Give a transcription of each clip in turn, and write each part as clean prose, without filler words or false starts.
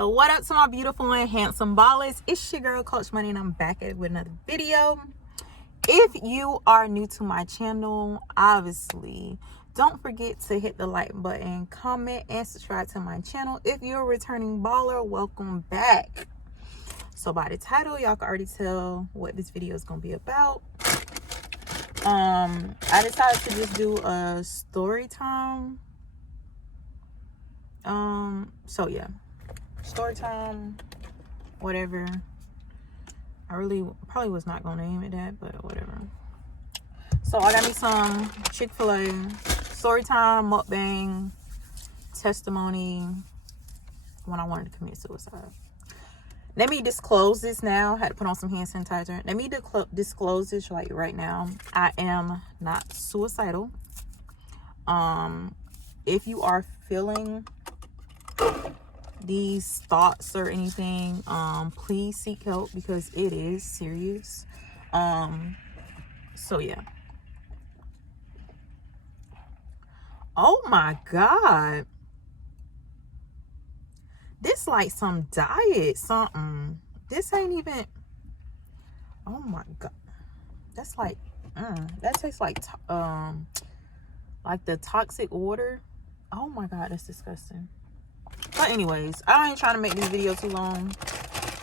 So what up to my beautiful and handsome ballers? It's your girl Coach Money and I'm back at it with another video. If you are new to my channel, obviously don't forget to hit the like button, comment, and subscribe to my channel. If you're a returning baller, welcome back. So by the title, y'all can already tell what this video is gonna be about. I decided to just do a story time. So yeah, story time, whatever. I really probably was not gonna name it that, but whatever. So I got me some Chick-fil-A story time, mukbang, testimony when I wanted to commit suicide. Let me disclose this now. I had to put on some hand sanitizer. Let me disclose this like right now. I am not suicidal. If you are feeling these thoughts or anything, please seek help because it is serious. So yeah. Oh my God. This like some diet something. This ain't even. Oh my God. That's like that tastes like the toxic water. Oh my God, that's disgusting. But anyways, I ain't trying to make this video too long.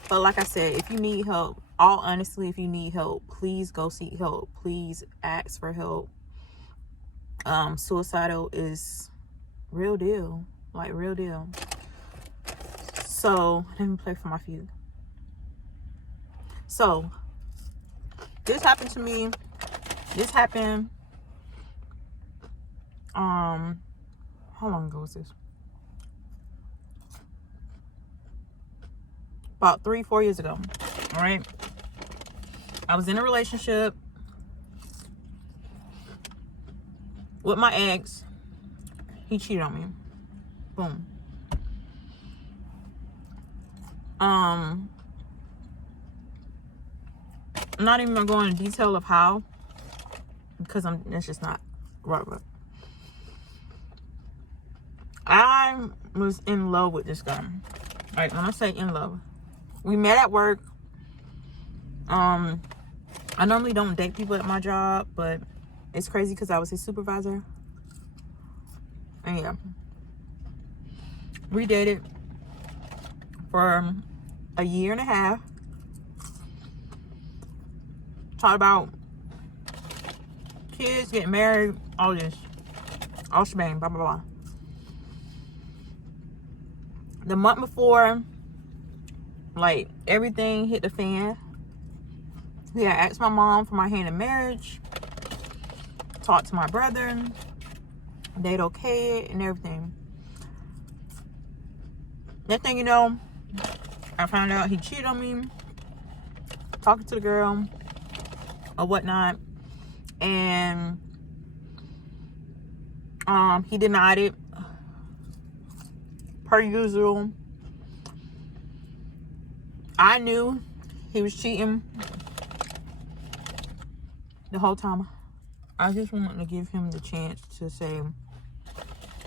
But like I said, if you need help, all honestly, if you need help, please go seek help. Please ask for help. Suicidal is real deal. Like real deal. So let me play for my feud. So this happened to me. This happened how long ago was this? About 3-4 years ago. All right, I was in a relationship with my ex. He cheated on me. Boom. I'm not even gonna go into detail of how, because it's just not relevant. I was in love with this guy. Like when I say in love, we met at work. I normally don't date people at my job, but it's crazy because I was his supervisor. And yeah, we dated for a year and a half. Talked about kids, getting married, all this, all shebang, blah blah blah. The month before, like everything hit the fan, he had asked my mom for my hand in marriage. Talked to my brother. They'd okay it and everything. Next thing you know, I found out he cheated on me, talking to the girl or whatnot, and he denied it per usual. I knew he was cheating the whole time. I just wanted to give him the chance to say,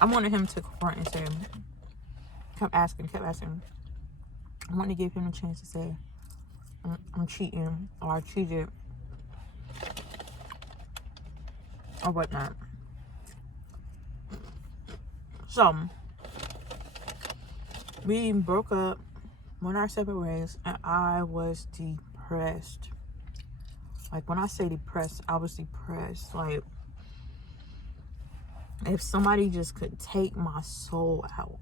I wanted him to confront and say, kept asking. I wanted to give him a chance to say, I'm cheating, or I cheated, or whatnot. So, we broke up, went our separate ways, and I was depressed. Like, when I say depressed, I was depressed. Like, if somebody just could take my soul out.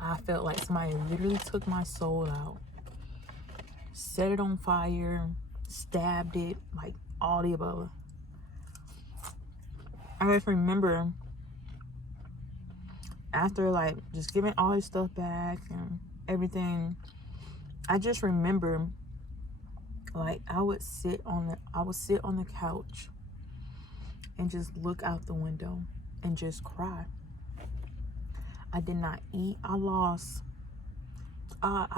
I felt like somebody literally took my soul out, set it on fire, stabbed it, like all the above. I just remember after like just giving all his stuff back and everything, I just remember like I would sit on the couch and just look out the window and just cry. I did not eat. I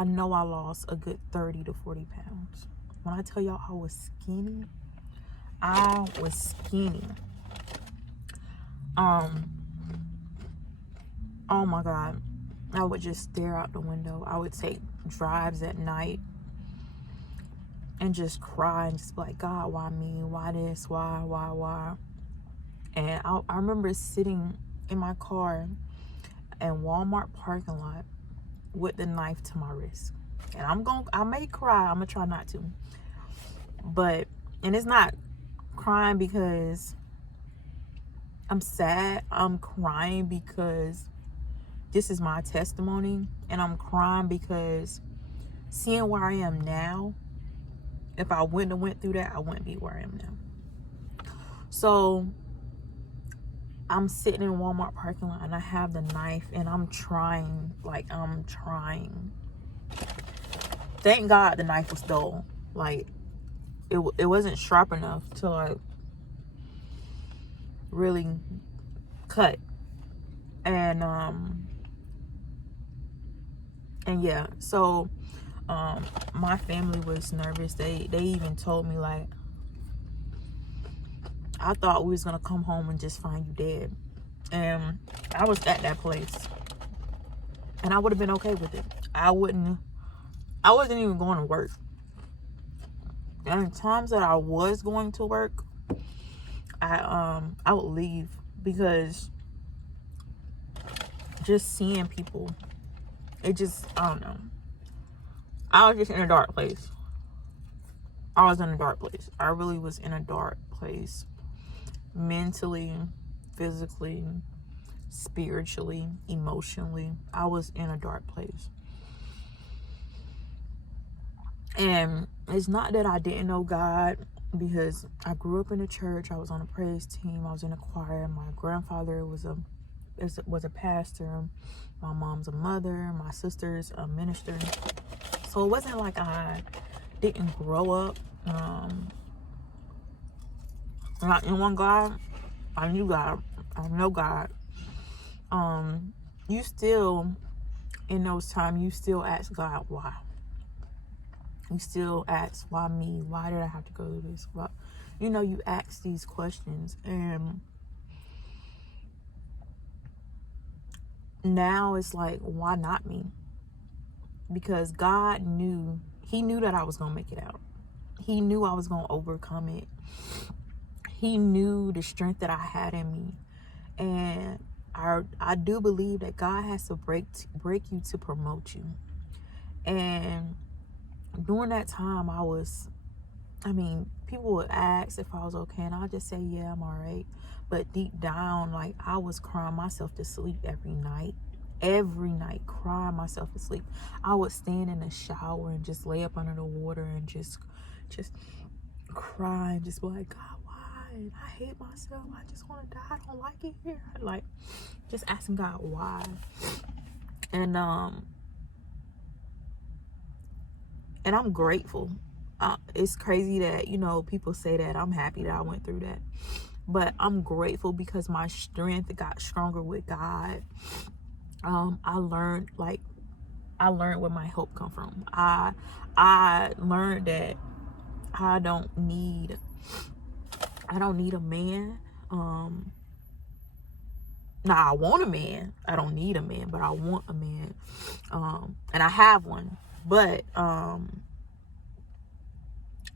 know I lost a good 30 to 40 pounds. When I tell y'all I was skinny, I was skinny. Oh my God. I would just stare out the window. I would take drives at night and just cry and just be like, God, why me? Why this? Why? And I remember sitting in my car in Walmart parking lot with the knife to my wrist. And I may cry. I'm gonna try not to. But, and it's not crying because I'm sad. I'm crying because this is my testimony. And I'm crying because seeing where I am now, if I wouldn't have went through that, I wouldn't be where I am now. So I'm sitting in Walmart parking lot and I have the knife and I'm trying. Thank God the knife was dull. Like, it wasn't sharp enough to like really cut. And yeah, so my family was nervous. They even told me, like, I thought we was gonna come home and just find you dead. And I was at that place and I would have been okay with it. I wasn't even going to work. And times that I was going to work, I would leave because just seeing people, it just, I don't know. I was just in a dark place. I was in a dark place. I really was in a dark place. Mentally, physically, spiritually, emotionally. I was in a dark place. And it's not that I didn't know God, because I grew up in a church. I was on a praise team. I was in a choir. My grandfather was a pastor. My mom's a mother. My sister's a minister. So it wasn't like I didn't grow up not in one God. I knew God. I know God. You still, in those times, you still ask God why. You still ask, why me? Why did I have to go through this? Why? You ask these questions. And now it's like, why not me? Because God knew. He knew that I was going to make it out. He knew I was going to overcome it. He knew the strength that I had in me. And I do believe that God has to break you to promote you. And during that time, people would ask if I was okay, and I'll just say, yeah, I'm all right. But deep down, like, I was crying myself to sleep every night, crying myself to sleep. I would stand in the shower and just lay up under the water and just cry and just be like, God, why? I hate myself. I just want to die. I don't like it here. Like, just asking God why. And I'm grateful. It's crazy that, people say that. I'm happy that I went through that. But I'm grateful because my strength got stronger with God. I learned where my help come from. I learned that I don't need a man. Now I want a man. I don't need a man, but I want a man. And I have one. But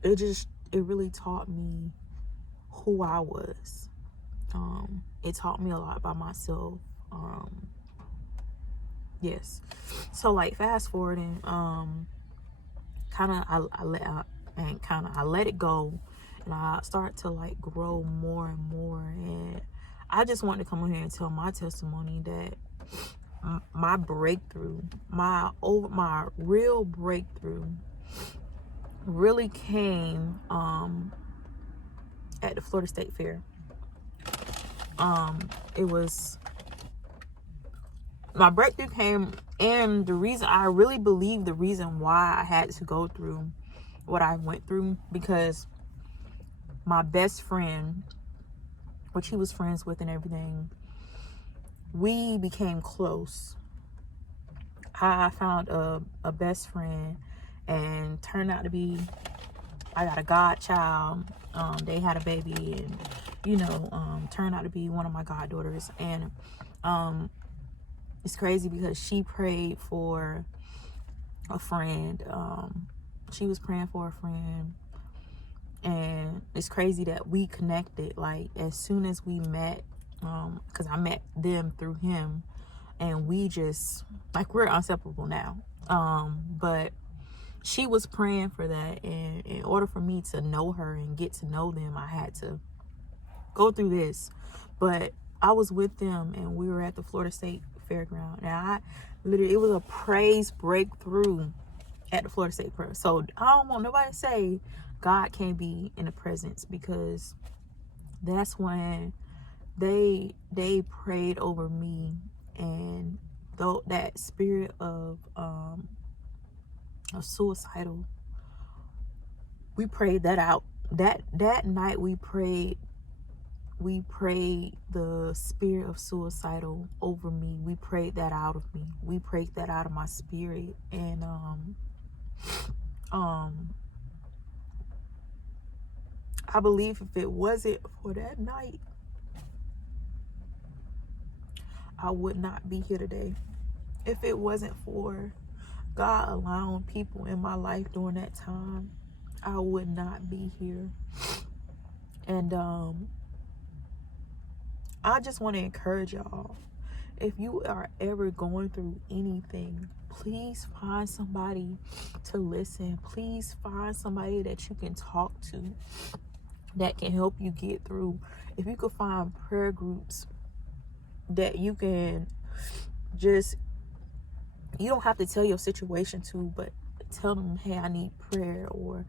it really taught me who I was. It taught me a lot about myself. Yes. So, like, fast forwarding, I let it go, and I start to, like, grow more and more. And I just wanted to come on here and tell my testimony that my breakthrough, my real breakthrough, really came at the Florida State Fair. My breakthrough came, and I really believe the reason why I had to go through what I went through, because my best friend, which he was friends with and everything, we became close. I found a best friend, and turned out to be, I got a godchild. They had a baby, and turned out to be one of my goddaughters. And it's crazy because she prayed for a friend. She was praying for a friend, and it's crazy that we connected like as soon as we met, because I met them through him, and we just like we're inseparable now. But she was praying for that, and in order for me to know her and get to know them, I had to go through this. But I was with them, and we were at the Florida State Fairground. Now, it was a praise breakthrough at the Florida State Fair. So I don't want nobody to say God can't be in the presence, because that's when they prayed over me, and though that spirit of suicidal, we prayed that out. That night we prayed the spirit of suicidal over me. We prayed that out of me. We prayed that out of my spirit. And I believe if it wasn't for that night, I would not be here today. If it wasn't for God allowing people in my life during that time, I would not be here. And I just want to encourage y'all, if you are ever going through anything, please find somebody to listen. Please find somebody that you can talk to that can help you get through. If you could find prayer groups that you can just, you don't have to tell your situation to, but tell them, hey, I need prayer. Or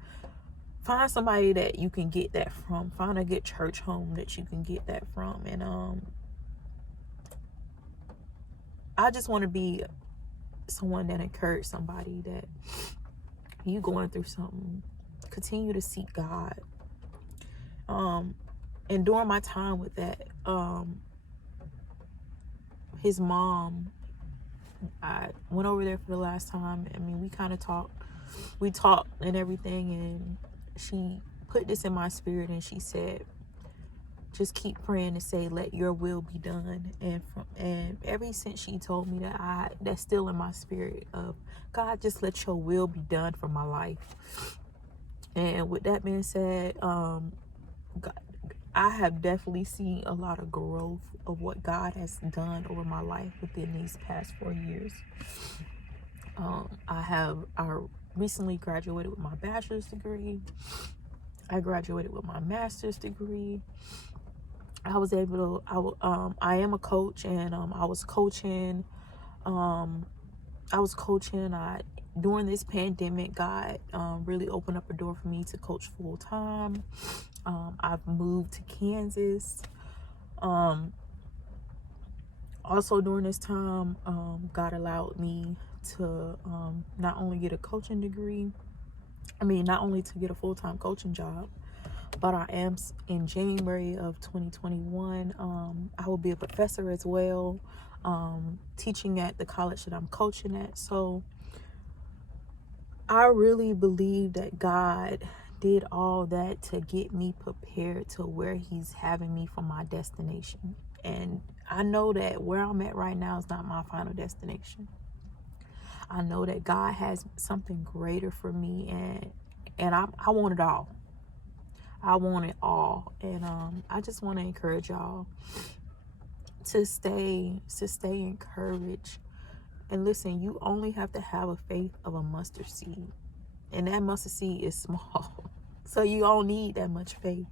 find somebody that you can get that from. Find a good church home that you can get that from. And I just want to be someone that encourage somebody that you going through something, continue to seek God. And during my time with that, his mom, I went over there for the last time. I mean, we kind of talked. We talked and everything, and she put this in my spirit, and she said, just keep praying and say, let your will be done. And ever since she told me that, that's still in my spirit of, God, just let your will be done for my life. And with that being said, God, I have definitely seen a lot of growth of what God has done over my life within these past 4 years. I recently graduated with my bachelor's degree. I graduated with my master's degree. I am a coach, and I was coaching. During this pandemic, God really opened up a door for me to coach full time. I've moved to Kansas. Also during this time, God allowed me to not only get a coaching degree, not only to get a full-time coaching job, but I am in January of 2021. I will be a professor as well, teaching at the college that I'm coaching at. So I really believe that God did all that to get me prepared to where he's having me for my destination. And I know that where I'm at right now is not my final destination. I know that God has something greater for me, and I want it all. I want it all. And I just want to encourage y'all to stay encouraged. And listen, you only have to have a faith of a mustard seed. And that mustard seed is small. So you don't need that much faith.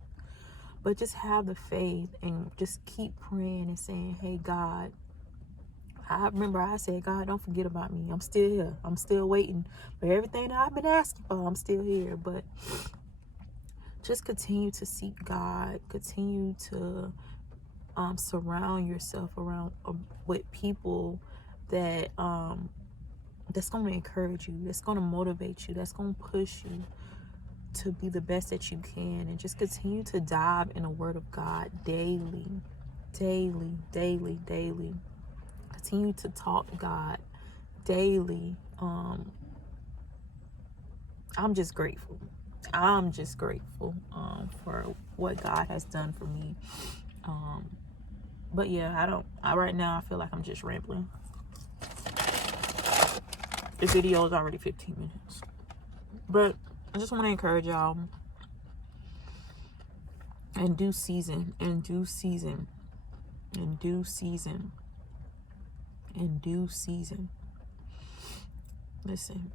But just have the faith and just keep praying and saying, hey, God. I remember I said, God, don't forget about me. I'm still here. I'm still waiting for everything that I've been asking for. I'm still here. But just continue to seek God. Continue to surround yourself around with people that that's going to encourage you, that's going to motivate you, that's going to push you to be the best that you can. And just continue to dive in the Word of God daily. Continue to talk to God daily. I'm just grateful for what God has done for me. But yeah, right now I feel like I'm just rambling. The video is already 15 minutes. But I just want to encourage y'all. In due season, in due season, in due season, in due season. Listen.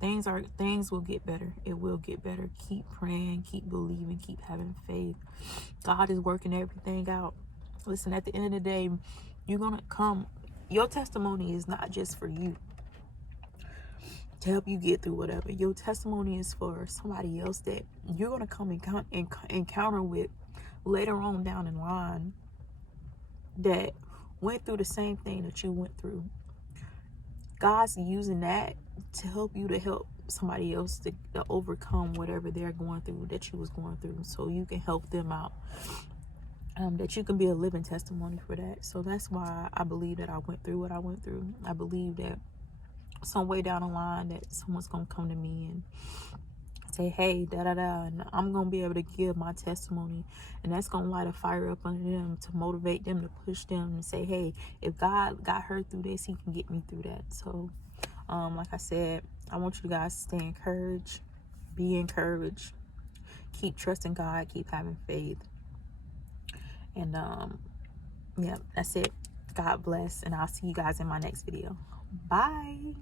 Things will get better. It will get better. Keep praying, keep believing, keep having faith. God is working everything out. Listen, at the end of the day, you're gonna come. Your testimony is not just for you to help you get through whatever. Your testimony is for somebody else that you're gonna come encounter with later on down the line that went through the same thing that you went through. God's using that to help you to help somebody else to overcome whatever they're going through that you was going through, so you can help them out. That you can be a living testimony for that. So that's why I believe that I went through what I went through. I believe that some way down the line that someone's gonna come to me and say, hey, and I'm gonna be able to give my testimony, and that's gonna light a fire up under them to motivate them, to push them and say, hey, if God got her through this, he can get me through that. So like I said, I want you guys to stay encouraged, be encouraged, keep trusting God, keep having faith, and yeah, that's it. God bless, and I'll see you guys in my next video. Bye.